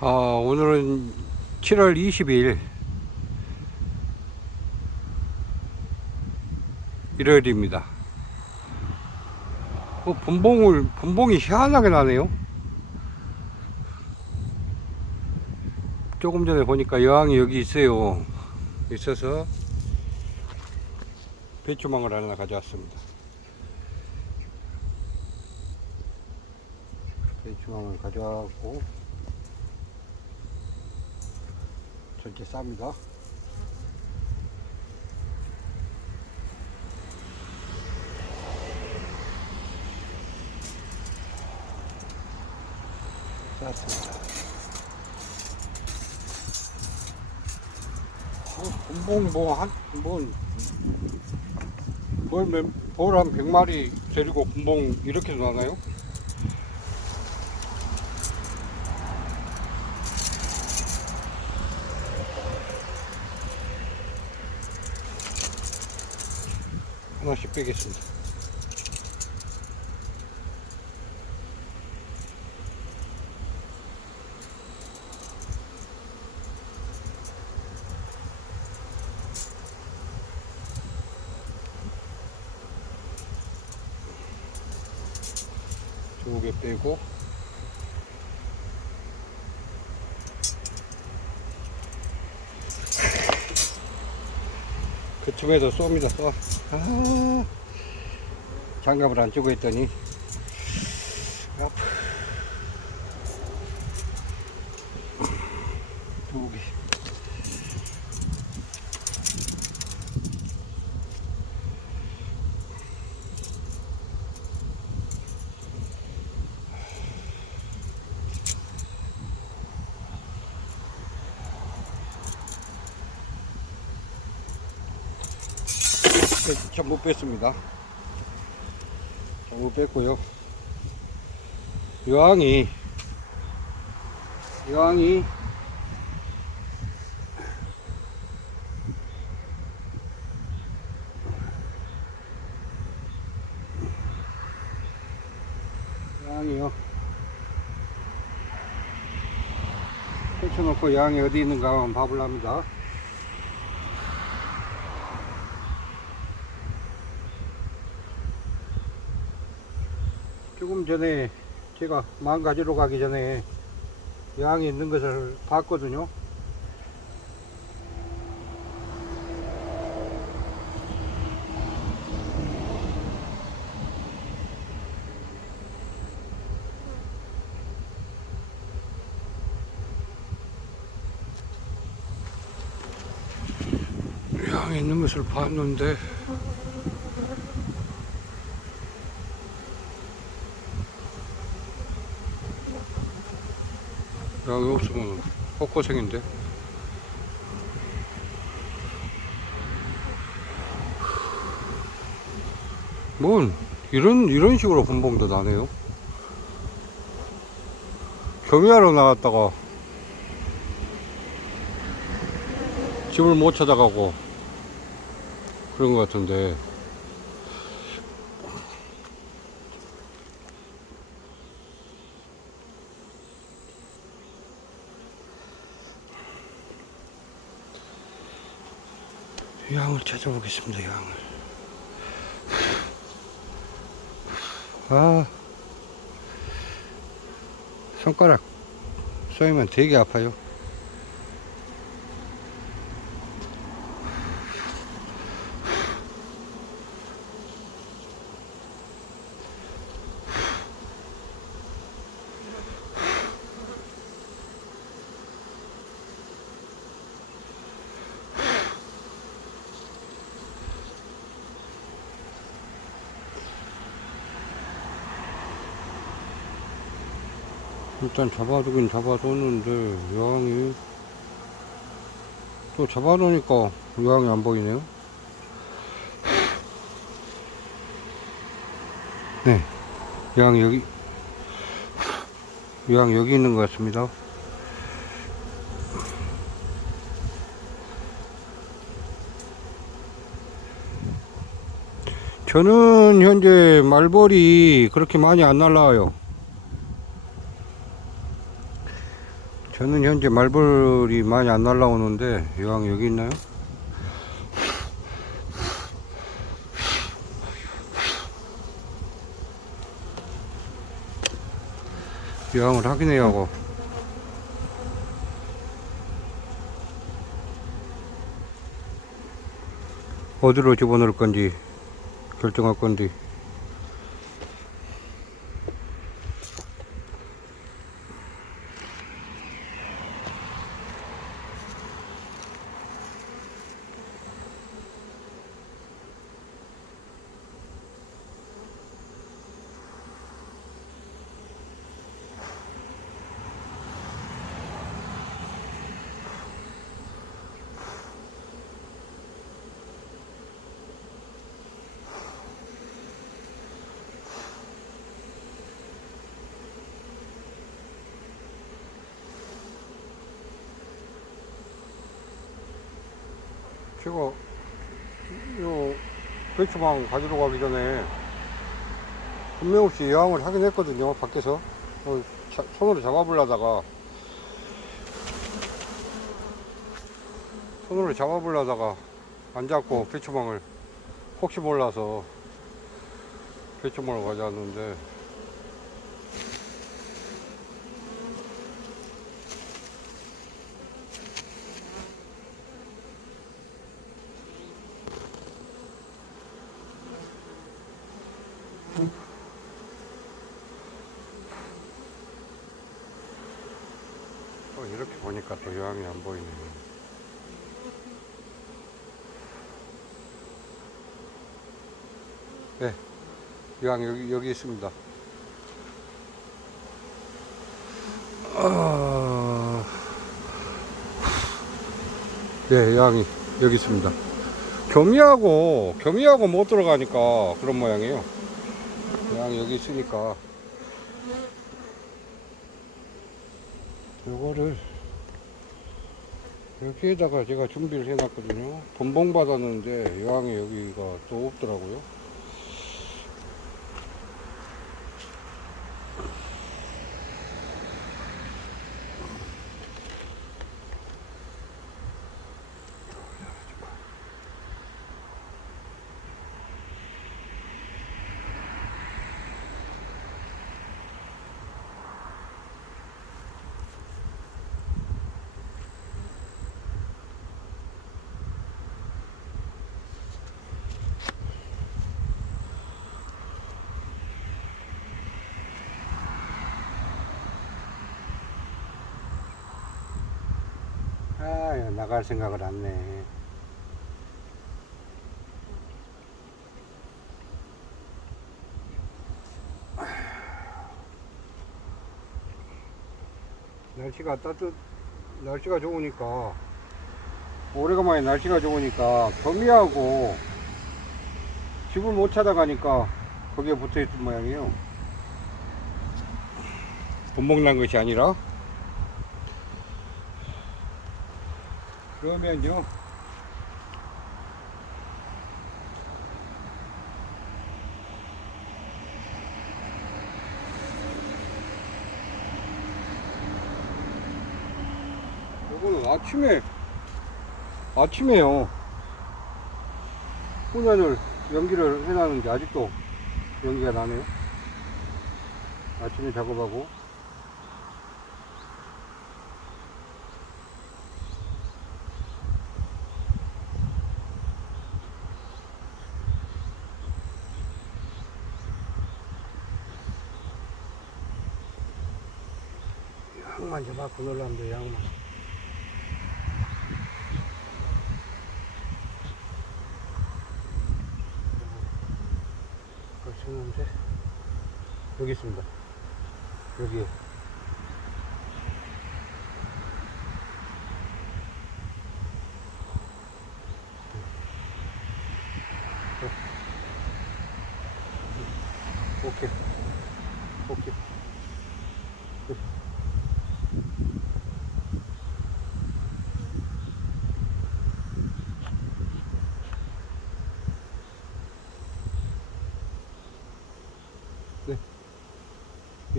어, 오늘은 7월 20일 일요일입니다. 어, 분봉을 분봉이 희한하게 나네요. 조금 전에 보니까 여왕이 여기 있어요. 있어서 배추망을 하나 가져왔습니다. 배추망을 가져왔고 쌉니다. 쌌습니다. 뭐, 뭐, 한, 뭐, 뭘, 몇- 볼한 100마리 데리고 분봉 이렇게 나나요? 하나씩 빼겠습니다. 두개 빼고 그쯤에도 쏩니다 써. 아, 장갑을 안 쓰고 있더니 전부 뺐습니다. 전부 뺐고요. 여왕이 여왕이 여왕이요. 펼쳐놓고 여왕이 어디 있는가 한번 봐보랍니다. 조금 전에 제가 망 가지러 가기 전에 양이 있는 것을 봤거든요. 양이 있는 것을 봤는데 양이 없으면 헛고생인데. 뭔 이런 이런 식으로 분봉도 나네요. 경유하러 나갔다가 집을 못 찾아가고 그런 것 같은데 양을 찾아보겠습니다, 양을. 아, 손가락 쏘이면 되게 아파요. 일단 잡아두긴 잡아뒀는데 여왕이 또 잡아놓으니까 여왕이 안 보이네요. 네, 여왕 여기 여왕 여기 있는 것 같습니다. 저는 현재 말벌이 그렇게 많이 안 날라와요. 저는 현재 말벌이 많이 안 날라오는데 여왕 여기 있나요? 여왕을 확인해야 하고 어디로 집어넣을 건지 결정할 건지 제가 요 배추망 가지러 가기 전에 분명 없이 여왕을 하긴 했거든요 밖에서. 어, 자- 손으로 잡아보려다가. 손으로 잡아보려다가 안 잡고 배추망을 혹시 몰라서 배추망을 가져왔는데 또 이렇게 여왕이 안 보이네 네 여왕 여기 여기 있습니다. 아... 네 여왕이 여기 있습니다. 겸이하고 겸이하고 못 들어가니까 그런 모양이에요. 여왕이 여기 있으니까. 요거를 여기에다가 제가 준비를 해놨거든요. 돈봉 받았는데 여왕이 여기가 또 없더라고요. 아, 나갈 생각을 안 내. 날씨가 따뜻, 날씨가 좋으니까, 오래간만에 날씨가 좋으니까, 겸이하고 집을 못 찾아가니까 거기에 붙어 있던 모양이에요. 본목난 것이 아니라, 그러면요. 요거는 아침에 아침에요. 훈연을 연기를 해놨는데 아직도 연기가 나네요. 아침에 작업하고 양만 좀 갖고 놀란데 양만. 그렇는데 여기 있습니다. 여기에. 오케이. 오케이.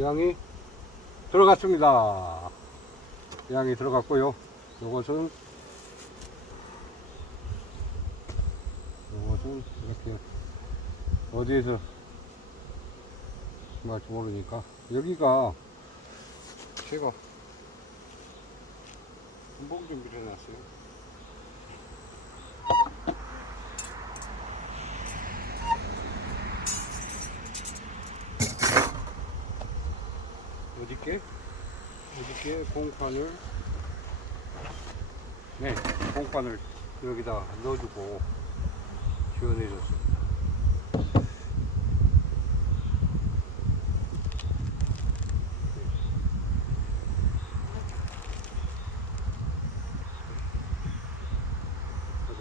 양이 들어갔습니다. 양이 들어갔고요. 요것은 요것은 이렇게 어디에서 말지 모르니까 여기가 제가 분봉 준비를 해놨어요. 어디께? 어디께 공판을 네 공판을 여기다 넣어주고 지원해줬습니다.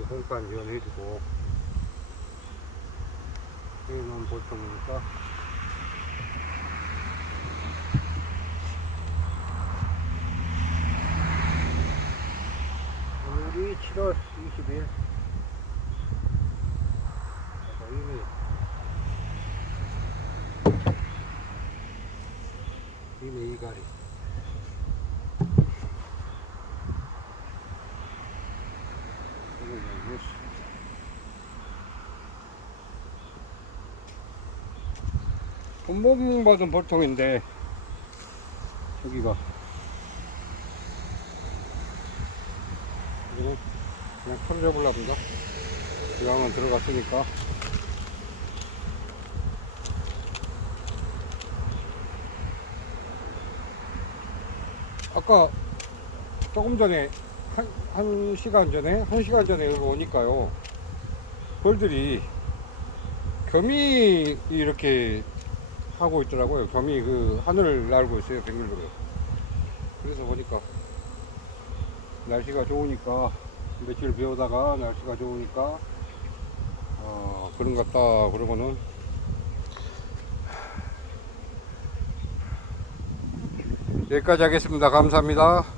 공판 지원해주고 여기는 보통이니까 오늘이 7월 20일. 이미 이미 이가리. 이거 이제 뉴스. 본봉 받은 보통인데 여기가 이거 그냥 털려 보려 합니다. 양은 들어갔으니까. 아까 조금 전에 한, 한 시간 전에 한 시간 전에 여기 오니까요 벌들이 겸이 이렇게 하고 있더라고요 겸이 그 하늘을 날고 있어요 백밀로요 그래서 보니까 날씨가 좋으니까 며칠 배우다가 날씨가 좋으니까 어, 그런 것 같다 그러고는. 여기까지 하겠습니다. 감사합니다